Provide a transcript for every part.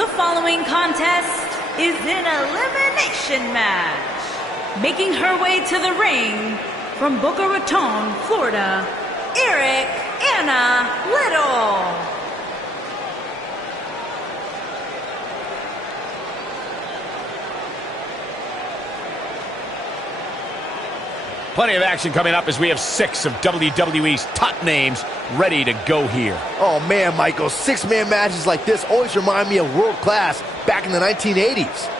The following contest is an elimination match. Making her way to the ring from Boca Raton, Florida, Eric Anna Little. Plenty of action coming up as we have 6 of WWE's top names ready to go here. Oh man, Michael, 6-man matches like this always remind me of world class back in the 1980s.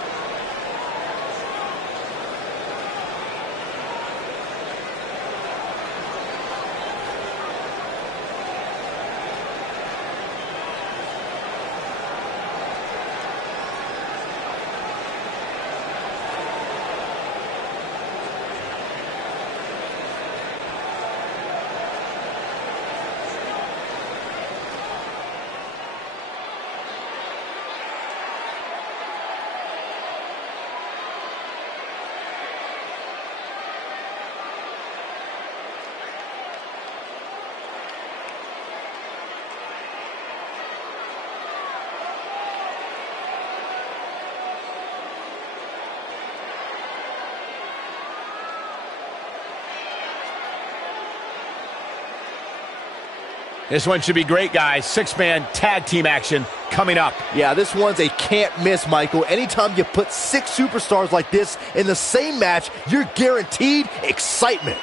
This one should be great, guys. 6-man tag team action coming up. Yeah, this one's a can't miss, Michael. Anytime you put 6 superstars like this in the same match, you're guaranteed excitement.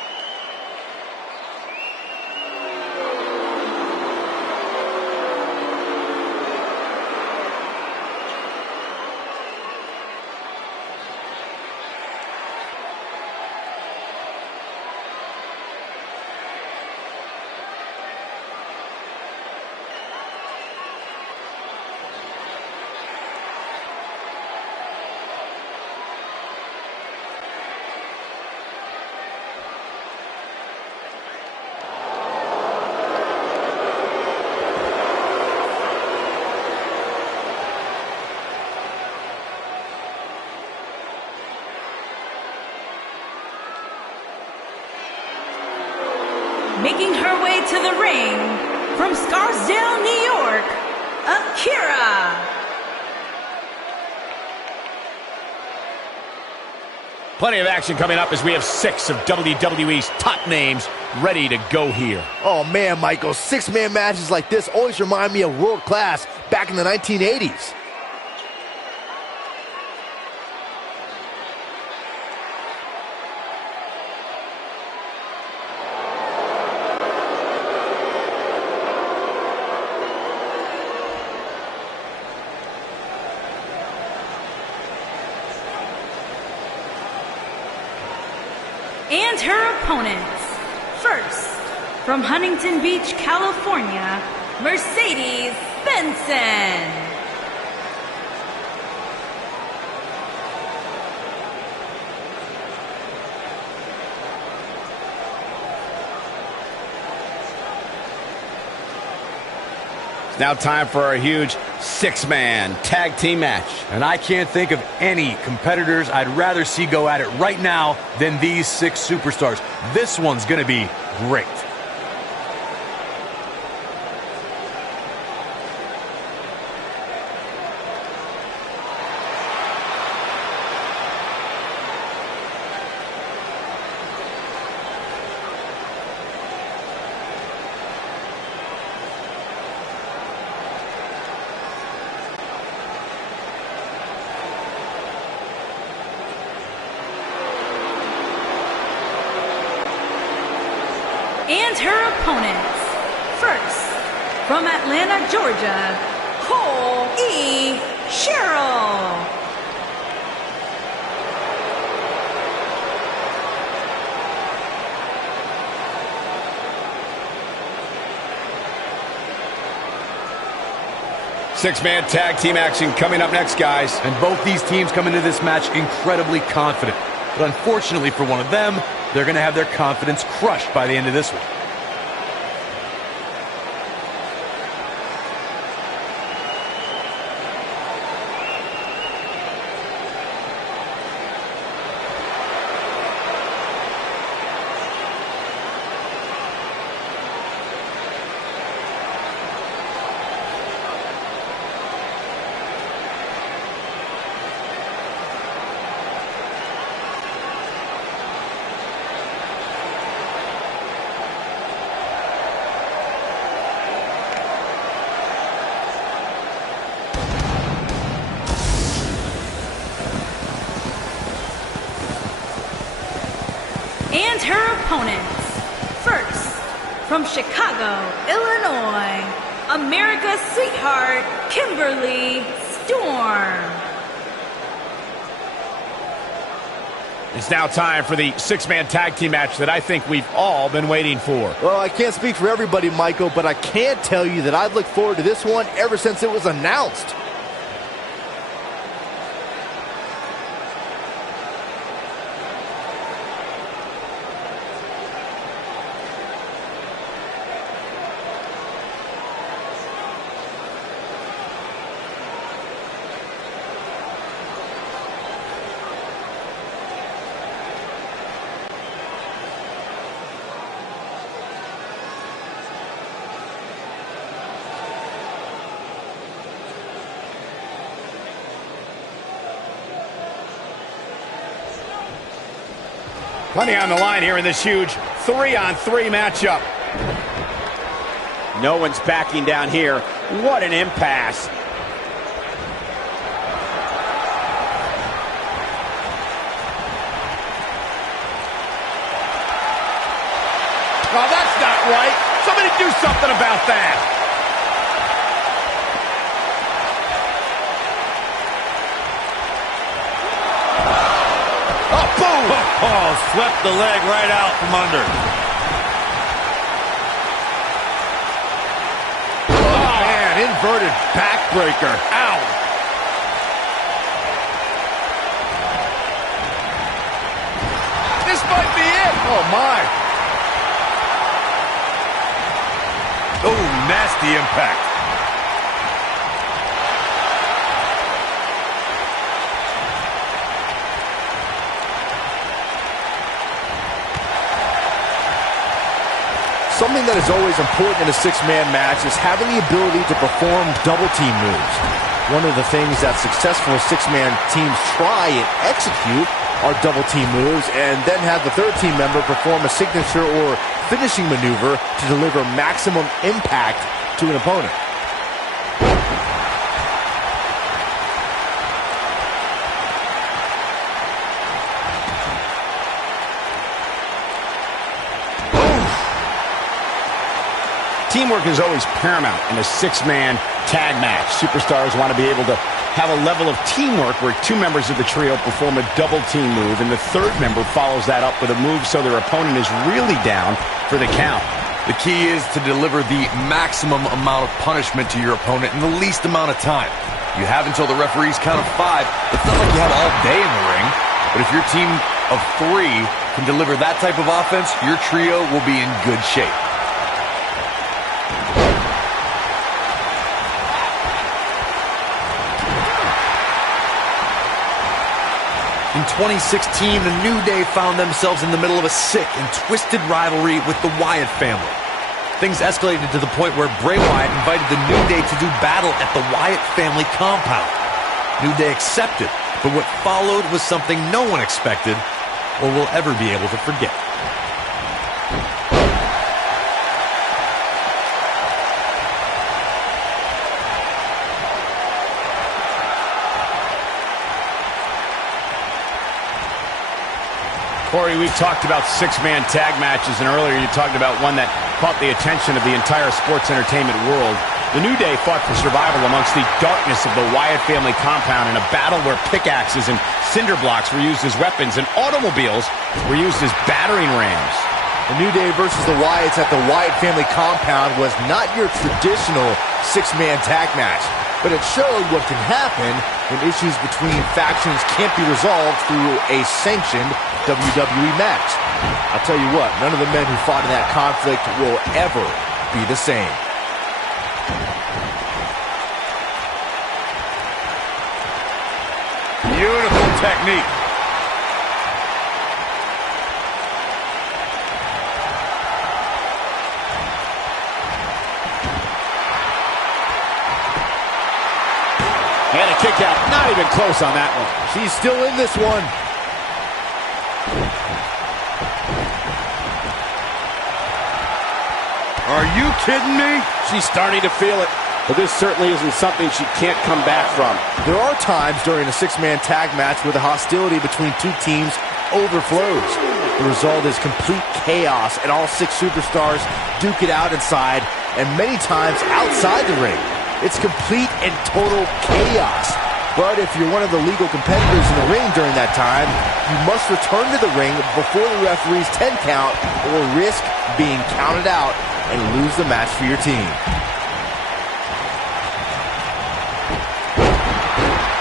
Making her way to the ring from Scarsdale, New York, Akira. Plenty of action coming up as we have 6 of WWE's top names ready to go here. Oh man, Michael, 6-man matches like this always remind me of world class back in the 1980s. And her opponents. First, from Huntington Beach, California, Mercedes Benson. Now time for our huge 6-man tag team match. And I can't think of any competitors I'd rather see go at it right now than these 6 superstars. This one's going to be great. And her opponents. First, from Atlanta, Georgia, Cole E. Sherrill. Six-man tag team action coming up next, guys. And both these teams come into this match incredibly confident. But unfortunately for one of them, they're going to have their confidence crushed by the end of this one. opponents. First, from Chicago, Illinois, America's sweetheart, Kimberly Storm. It's now time for the six-man tag team match that I think we've all been waiting for. Well, I can't speak for everybody, Michael, but I can tell you that I've looked forward to this one ever since it was announced. Plenty on the line here in this huge 3-on-3 matchup. No one's backing down here. What an impasse. Oh, that's not right. Somebody do something about that. Oh, swept the leg right out from under. Oh, man, inverted backbreaker. Ow. This might be it. Oh, my. Oh, nasty impact. Something that is always important in a six-man match is having the ability to perform double-team moves. One of the things that successful six-man teams try and execute are double-team moves, and then have the third team member perform a signature or finishing maneuver to deliver maximum impact to an opponent. Teamwork is always paramount in a six-man tag match. Superstars want to be able to have a level of teamwork where two members of the trio perform a double team move, and the third member follows that up with a move so their opponent is really down for the count. The key is to deliver the maximum amount of punishment to your opponent in the least amount of time. You have until the referee's count of 5. It's not like you have all day in the ring, but if your team of 3 can deliver that type of offense, your trio will be in good shape. In 2016, the New Day found themselves in the middle of a sick and twisted rivalry with the Wyatt family. Things escalated to the point where Bray Wyatt invited the New Day to do battle at the Wyatt family compound. New Day accepted, but what followed was something no one expected or will ever be able to forget. Corey, we've talked about six-man tag matches, and earlier you talked about one that caught the attention of the entire sports entertainment world. The New Day fought for survival amongst the darkness of the Wyatt family compound in a battle where pickaxes and cinder blocks were used as weapons and automobiles were used as battering rams. The New Day versus the Wyatts at the Wyatt family compound was not your traditional six-man tag match, but it showed what can happen when issues between factions can't be resolved through a sanctioned WWE match. I'll tell you what, none of the men who fought in that conflict will ever be the same. Beautiful technique. And a kick out, not even close on that one. She's still in this one. Are you kidding me? She's starting to feel it, but this certainly isn't something she can't come back from. There are times during a six-man tag match where the hostility between two teams overflows. The result is complete chaos, and all 6 superstars duke it out inside and many times outside the ring. It's complete and total chaos. But if you're one of the legal competitors in the ring during that time, you must return to the ring before the referee's 10 count or risk being counted out and lose the match for your team.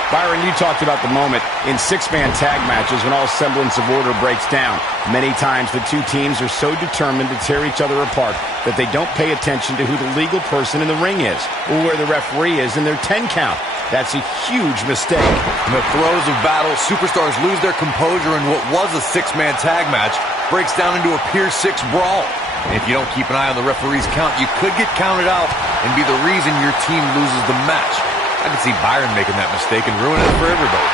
Byron, you talked about the moment in 6-man tag matches when all semblance of order breaks down. Many times the two teams are so determined to tear each other apart that they don't pay attention to who the legal person in the ring is or where the referee is in their 10 count. That's a huge mistake. In the throes of battle, superstars lose their composure, and what was a 6-man tag match breaks down into a Pier 6 brawl. And if you don't keep an eye on the referee's count, you could get counted out and be the reason your team loses the match. I can see Byron making that mistake and ruining it for everybody.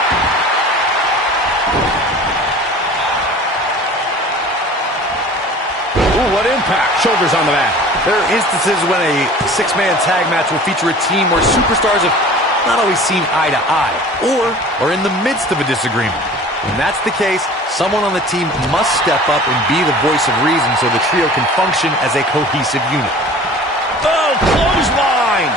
Ooh, what impact. Shoulders on the mat. There are instances when a 6-man tag match will feature a team where superstars have not always seen eye to eye, or are in the midst of a disagreement. When that's the case, someone on the team must step up and be the voice of reason so the trio can function as a cohesive unit. Oh, clothesline!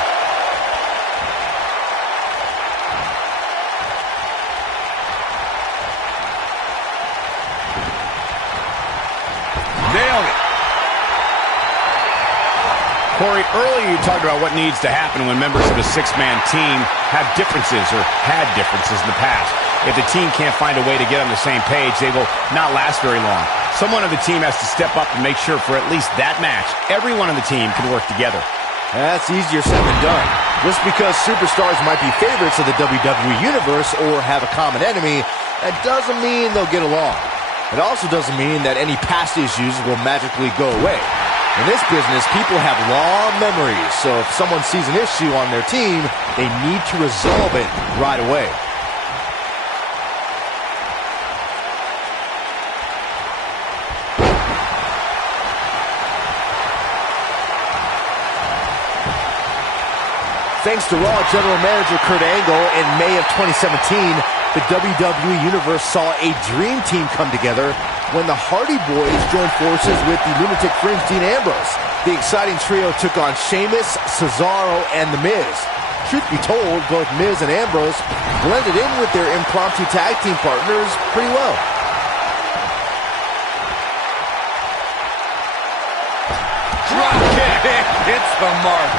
Nailed it. Corey, earlier you talked about what needs to happen when members of a 6-man team have differences or had differences in the past. If the team can't find a way to get on the same page, they will not last very long. Someone on the team has to step up and make sure for at least that match, everyone on the team can work together. That's easier said than done. Just because superstars might be favorites of the WWE Universe or have a common enemy, that doesn't mean they'll get along. It also doesn't mean that any past issues will magically go away. In this business, people have long memories, so if someone sees an issue on their team, they need to resolve it right away. Thanks to Raw General Manager Kurt Angle, in May of 2017, the WWE Universe saw a dream team come together when the Hardy Boys joined forces with the lunatic fringe Dean Ambrose. The exciting trio took on Sheamus, Cesaro, and The Miz. Truth be told, both Miz and Ambrose blended in with their impromptu tag team partners pretty well. Drop kick. Hits the mark.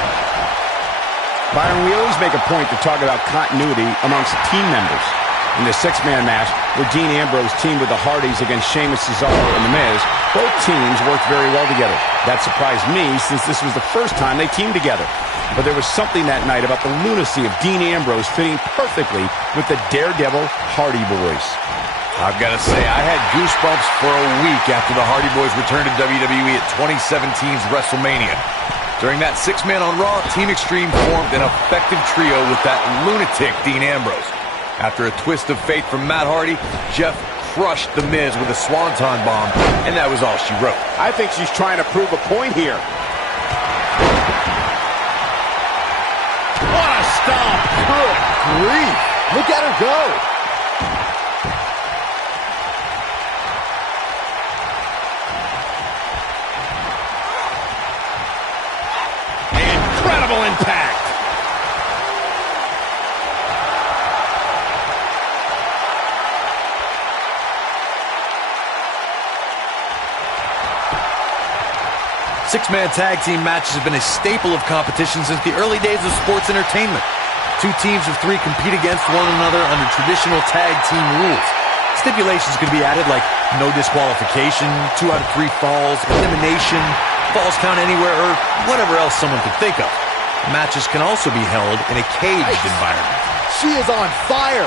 Byron, we always make a point to talk about continuity amongst team members. In the 6-man match, where Dean Ambrose teamed with the Hardys against Sheamus, Cesaro, and The Miz, both teams worked very well together. That surprised me, since this was the first time they teamed together. But there was something that night about the lunacy of Dean Ambrose fitting perfectly with the Daredevil Hardy Boys. I've got to say, I had goosebumps for a week after the Hardy Boys returned to WWE at 2017's WrestleMania. During that 6-man on Raw, Team Extreme formed an effective trio with that lunatic Dean Ambrose. After a twist of fate from Matt Hardy, Jeff crushed The Miz with a swanton bomb, and that was all she wrote. I think she's trying to prove a point here. What a stomp! Good grief! Look at her go! Incredible impact! 6-man tag team matches have been a staple of competition since the early days of sports entertainment. Two teams of 3 compete against one another under traditional tag team rules. Stipulations can be added like no disqualification, 2 out of 3 falls, elimination, falls count anywhere, or whatever else someone could think of. Matches can also be held in a caged environment. She is on fire!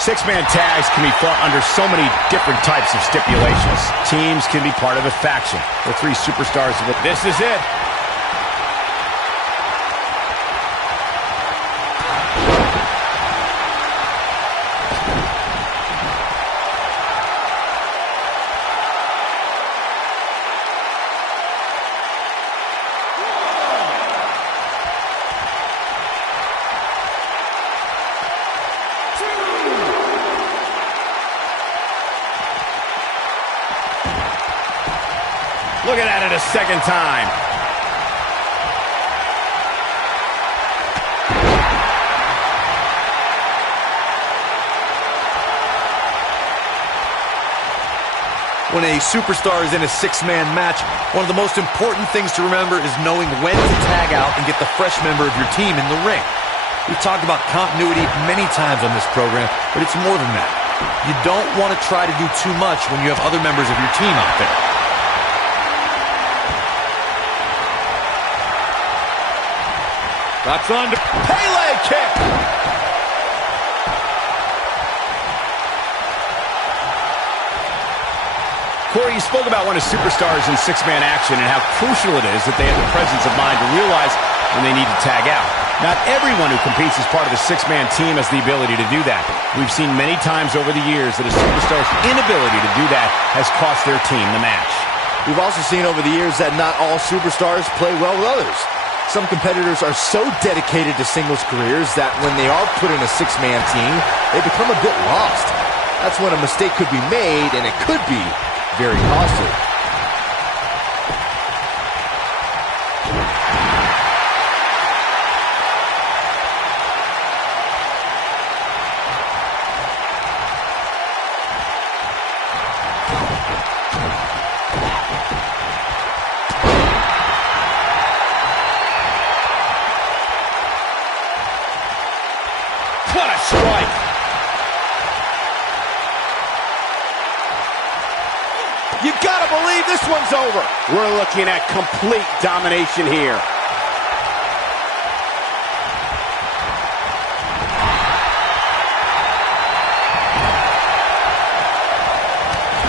Six-man tags can be fought under so many different types of stipulations. Teams can be part of a faction. The 3 superstars of it. This is it. Looking at it a second time. When a superstar is in a six-man match, one of the most important things to remember is knowing when to tag out and get the fresh member of your team in the ring. We've talked about continuity many times on this program, but it's more than that. You don't want to try to do too much when you have other members of your team out there. That's on to Pele kick. Corey, you spoke about one of superstars in six-man action and how crucial it is that they have the presence of mind to realize when they need to tag out. Not everyone who competes as part of the six-man team has the ability to do that. We've seen many times over the years that a superstar's inability to do that has cost their team the match. We've also seen over the years that not all superstars play well with others. Some competitors are so dedicated to singles careers that when they are put in a six-man team, they become a bit lost. That's when a mistake could be made, and it could be very costly. What a strike! You gotta believe this one's over. We're looking at complete domination here.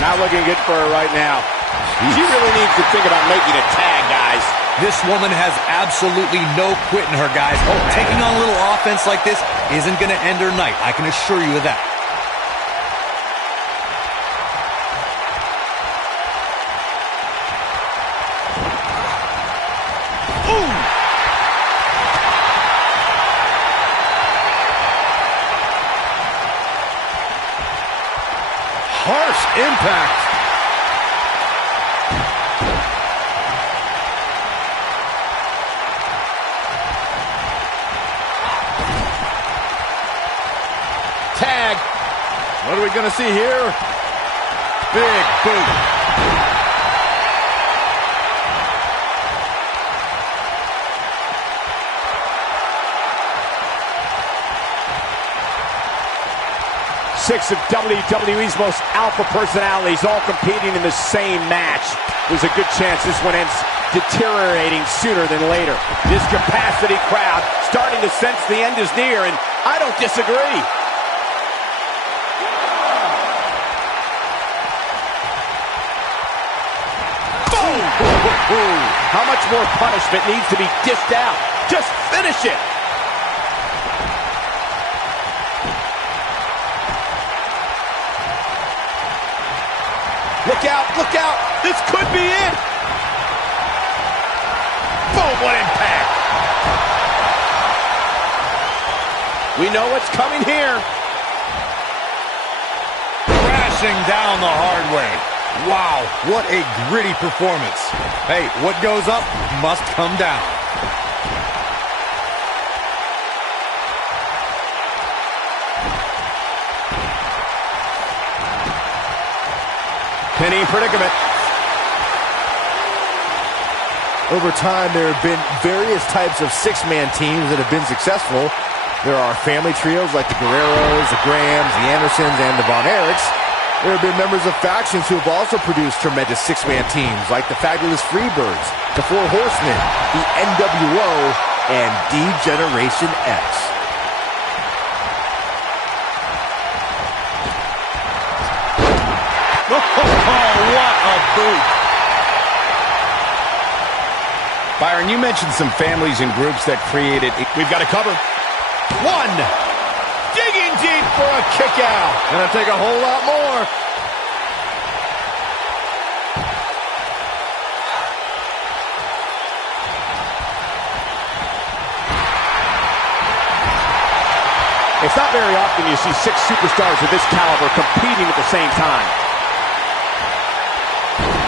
Not looking good for her right now. She really needs to think about making a tag, guys. This woman has absolutely no quit in her, guys. Taking on a little offense like this isn't going to end her night. I can assure you of that. Harsh impact. Tag. What are we going to see here? Big boot. Six of WWE's most alpha personalities all competing in the same match. There's a good chance this one ends deteriorating sooner than later. This capacity crowd starting to sense the end is near, and I don't disagree. Boom! How much more punishment needs to be dished out? Just finish it! Look out, look out! This could be it! Boom, what impact! We know what's coming here. Crashing down the hard way. Wow, what a gritty performance. Hey, what goes up must come down. Penny predicament. Over time, there have been various types of six-man teams that have been successful. There are family trios like the Guerreros, the Grahams, the Andersons, and the Von Erichs. There have been members of factions who have also produced tremendous six-man teams like the Fabulous Freebirds, the Four Horsemen, the NWO, and D-Generation X. Oh, what a boot. Byron, you mentioned some families and groups that created... We've got to cover. One. Digging deep for a kick out. Gonna take a whole lot more. It's not very often you see six superstars of this caliber competing at the same time.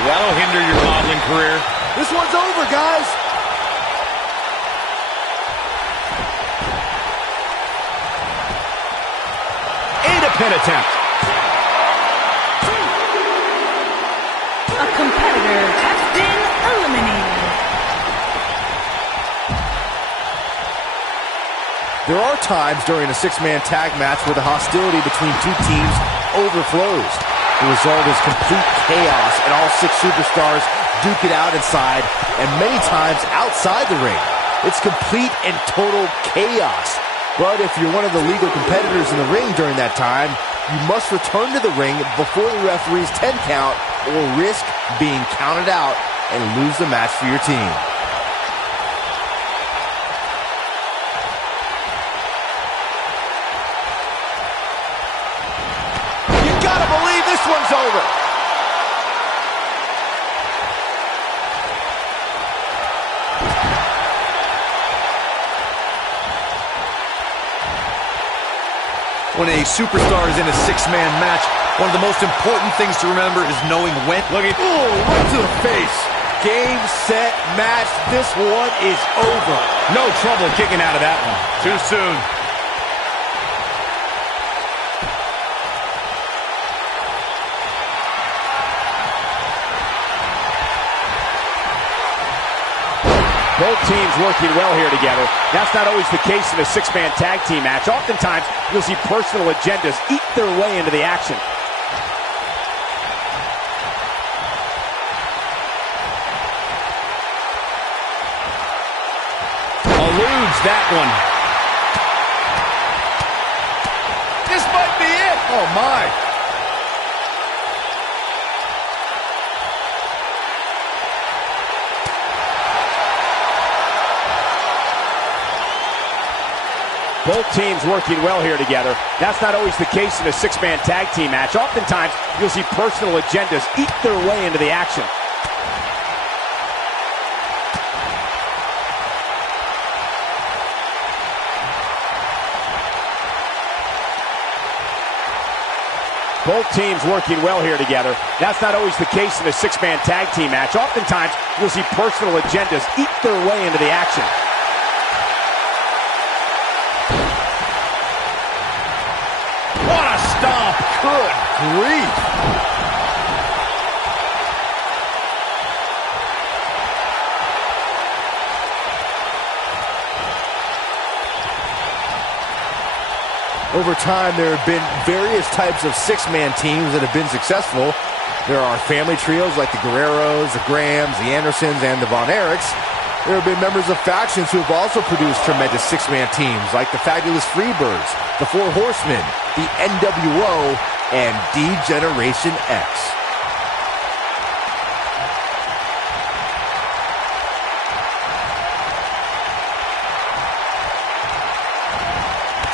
That'll hinder your modeling career. This one's over, guys. And a pin attempt. A competitor has been eliminated. There are times during a six-man tag match where the hostility between two teams overflows. The result is complete chaos, and all six superstars duke it out inside and many times outside the ring. It's complete and total chaos. But if you're one of the legal competitors in the ring during that time, you must return to the ring before the referee's 10 count or risk being counted out and lose the match for your team. You gotta believe this one's over. When a superstar is in a six-man match, one of the most important things to remember is knowing when. Right to the face. Game, set, match. This one is over. No trouble kicking out of that one. Too soon. Both teams working well here together. That's not always the case in a six-man tag team match. Oftentimes, you'll see personal agendas eat their way into the action. Eludes that one. This might be it. Oh, my. Both teams working well here together. That's not always the case in a six-man tag team match. Oftentimes, you'll see personal agendas eat their way into the action. Both teams working well here together. That's not always the case in a six-man tag team match. Oftentimes, you'll see personal agendas eat their way into the action. What a stomp. Good grief. Over time, there have been various types of six-man teams that have been successful. There are family trios like the Guerreros, the Grahams, the Andersons, and the Von Erichs. There have been members of factions who have also produced tremendous six-man teams like the Fabulous Freebirds, the Four Horsemen, the NWO, and D-Generation X.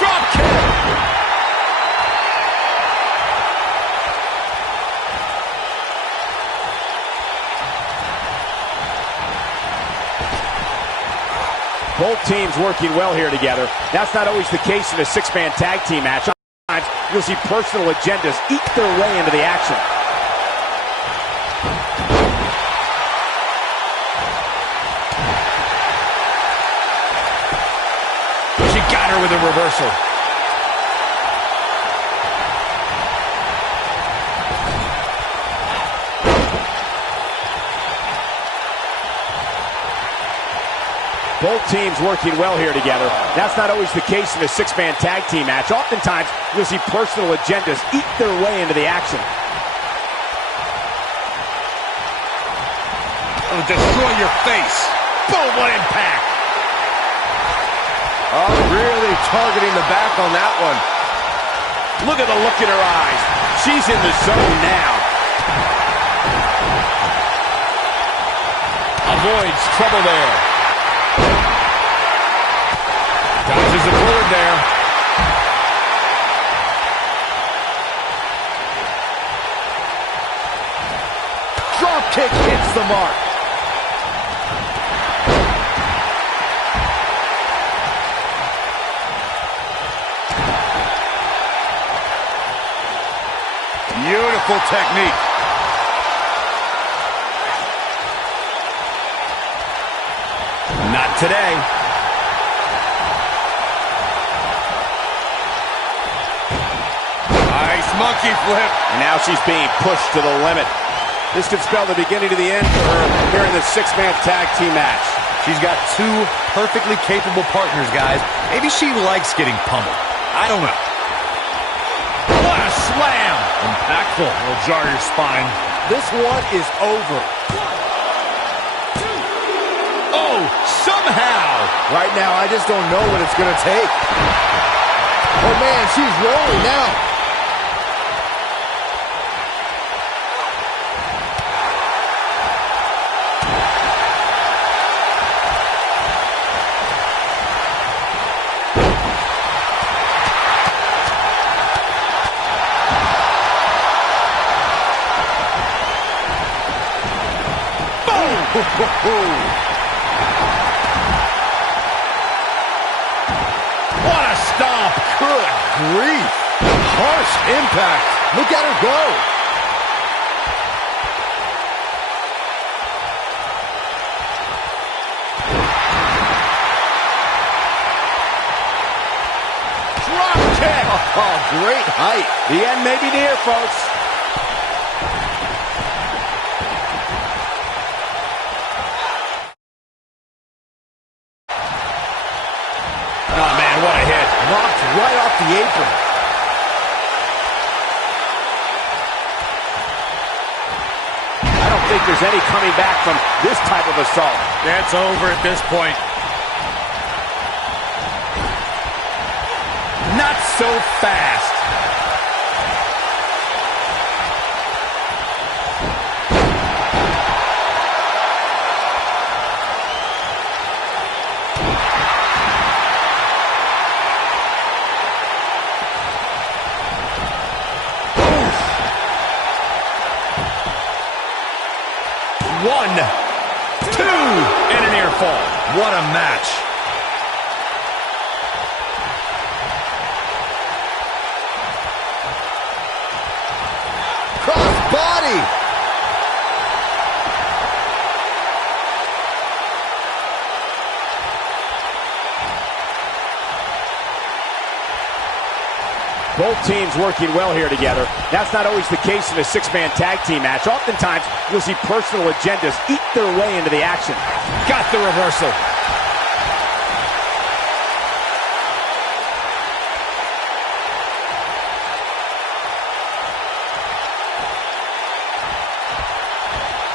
Drop kick! Both teams working well here together. That's not always the case in a six-man tag team match. Sometimes you'll see personal agendas eat their way into the action. She got her with a reversal. Both teams working well here together. That's not always the case in a six-man tag team match. Oftentimes, you'll see personal agendas eat their way into the action. It'll destroy your face. Boom, what impact. Oh, really targeting the back on that one. Look at the look in her eyes. She's in the zone now. Avoids trouble there. Dodges a bullet there. Drop kick hits the mark. Beautiful technique. today. Nice monkey flip. And now she's being pushed to the limit. This could spell the beginning to the end for her here in the six-man tag team match. She's got two perfectly capable partners, guys. Maybe she likes getting pummeled. I don't know. What a slam. Impactful. Will jar your spine. This one is over. Oh, somehow. Right now, I just don't know what it's going to take. Oh, man, she's rolling now. What a stomp. Good grief. Harsh impact. Look at her go. Drop kick. Oh, great height. The end may be near, folks. Oh, man, what a hit. Knocked right off the apron. I don't think there's any coming back from this type of assault. That's over at this point. Not so fast. One, two, and a near fall. What a match. Cross body. Both teams working well here together. That's not always the case in a six-man tag team match. Oftentimes, you'll see personal agendas eat their way into the action. Got the reversal.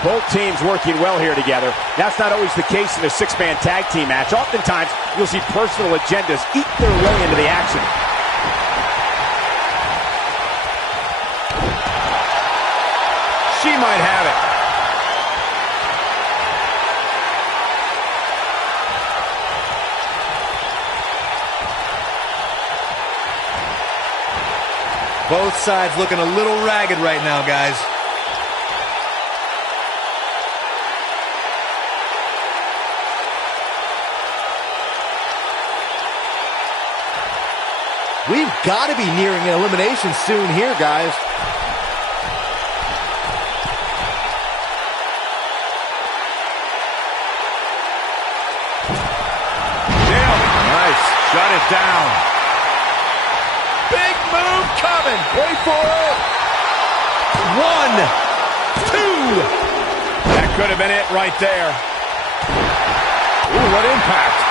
Both teams working well here together. That's not always the case in a six-man tag team match. Oftentimes, you'll see personal agendas eat their way into the action. She might have it. Both sides looking a little ragged right now, guys. We've got to be nearing an elimination soon here, guys. Nice. Shut it down. Big move coming. Wait for it. One, two. That could have been it right there. Ooh, what impact.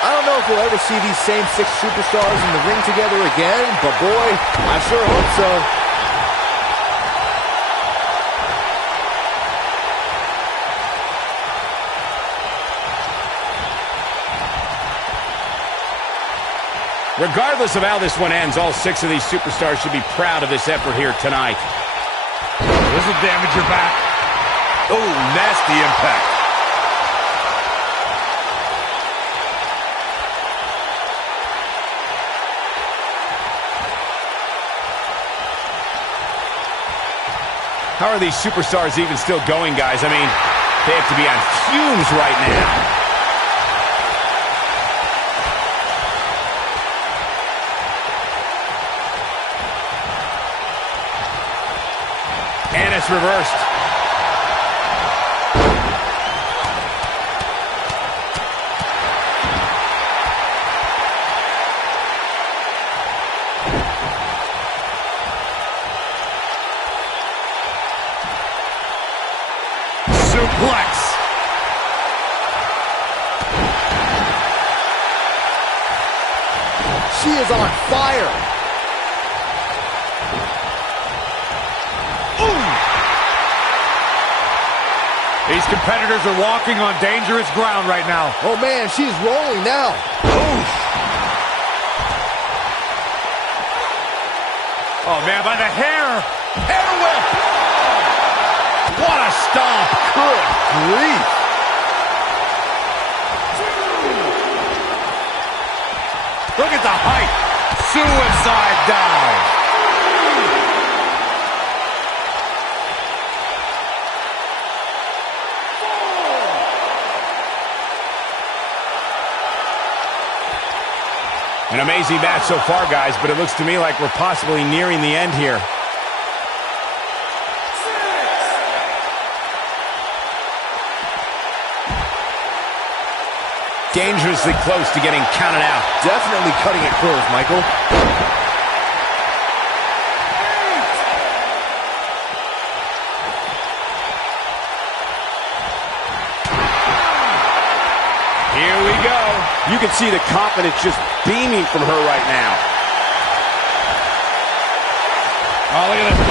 I don't know if we'll ever see these same six superstars in the ring together again, but boy, I sure hope so. Regardless of how this one ends, all six of these superstars should be proud of this effort here tonight. This will damage your back. Oh, nasty impact. How are these superstars even still going, guys? I mean, they have to be on fumes right now. it's reversed. Suplex. She is on fire. These competitors are walking on dangerous ground right now. Oh, man, she's rolling now. Oh, man, by the hair. Hair whip. What a stomp. Good grief. Look at the height. Suicide dive. An amazing match so far, guys, but it looks to me like we're possibly nearing the end here. Dangerously close to getting counted out. Definitely cutting it close, Michael. Here we go. You can see the confidence just beaming from her right now. Oh, look at this.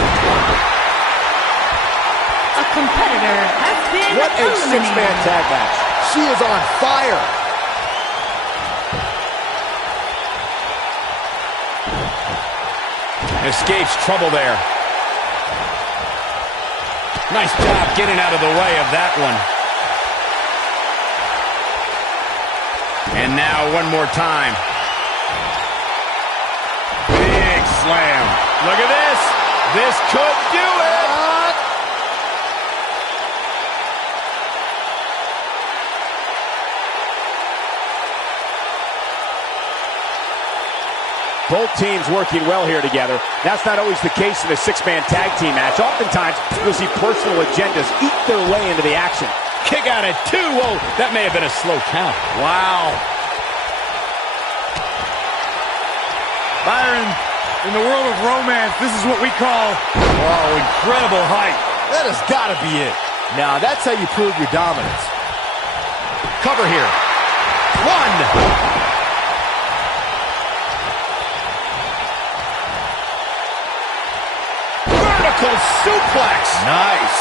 A competitor has been What a eliminated. six-man tag match. She is on fire. Escapes trouble there. Nice job getting out of the way of that one. And now one more time. Big slam. Look at this. This could do it. Both teams working well here together. That's not always the case in a six-man tag team match. Oftentimes, you'll see personal agendas eat their way into the action. Kick out at 2. Whoa, that may have been a slow count. Wow. Byron, in the world of romance, this is what we call, oh, incredible height. That has got to be it. Now, that's how you prove your dominance. Cover here. 1. Suplex. Nice.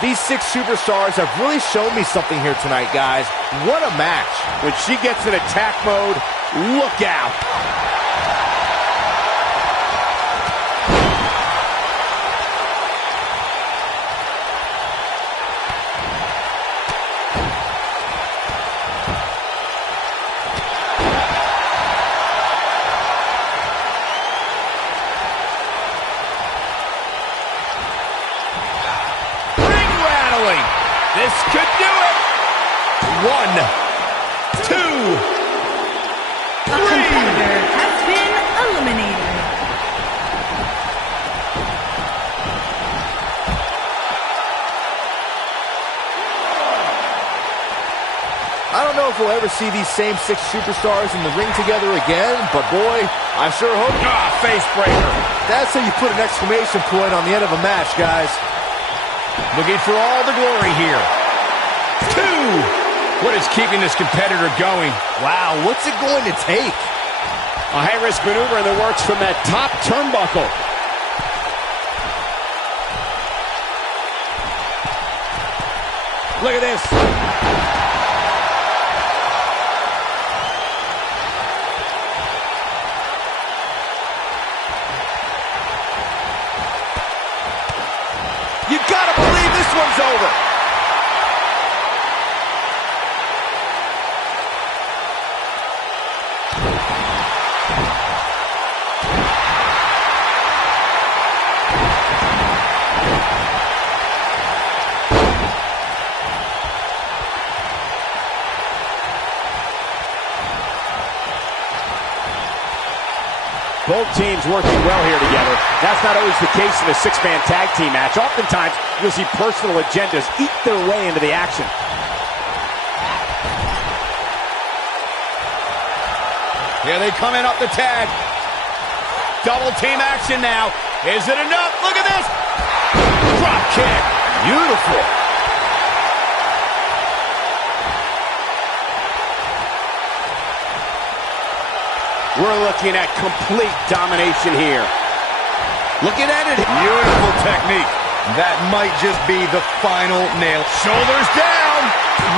These 6 superstars have really shown me something here tonight, guys. What a match. When she gets in attack mode, look out. This could do it. 1, 2, 3. A competitor has been eliminated. I don't know if we'll ever see these same 6 superstars in the ring together again, but boy, I sure hope. Face breaker. That's how you put an exclamation point on the end of a match, guys. Looking for all the glory here. 2. What is keeping this competitor going? Wow, what's it going to take? A high-risk maneuver in the works from that top turnbuckle. Look at this. You gotta believe this one's over. Both teams working well here together. That's not always the case in a six-man tag team match. Oftentimes, you'll see personal agendas eat their way into the action. Here they come in up the tag. Double team action now. Is it enough? Look at this. Drop kick. Beautiful. We're looking at complete domination here. Looking at it. Beautiful technique. That might just be the final nail. Shoulders down.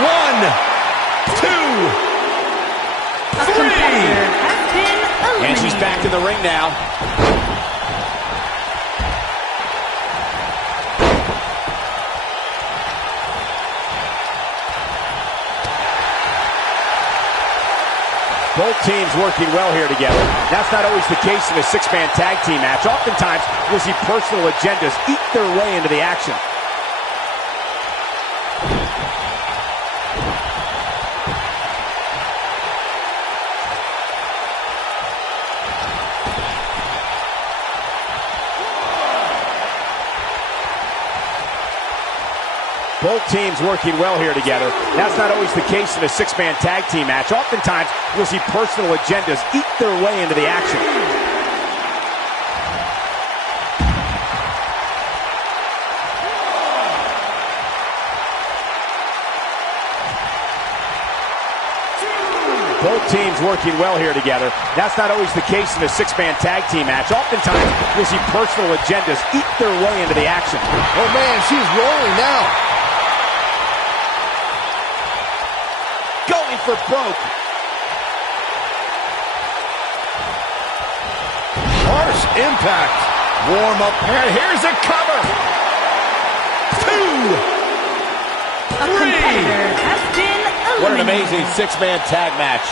1, 2, 3. And she's back in the ring now. Both teams working well here together. That's not always the case in a six-man tag team match. Oftentimes, you'll see personal agendas eat their way into the action. Both teams working well here together. That's not always the case in a six-man tag team match. Oftentimes, you'll see personal agendas eat their way into the action. Both teams working well here together. That's not always the case in a six-man tag team match. Oftentimes, you'll see personal agendas eat their way into the action. Oh, man, she's rolling now. Going for broke. Harsh impact. Warm up. And here's a cover. 2, 3. A competitor has been eliminated. What an amazing six-man tag match.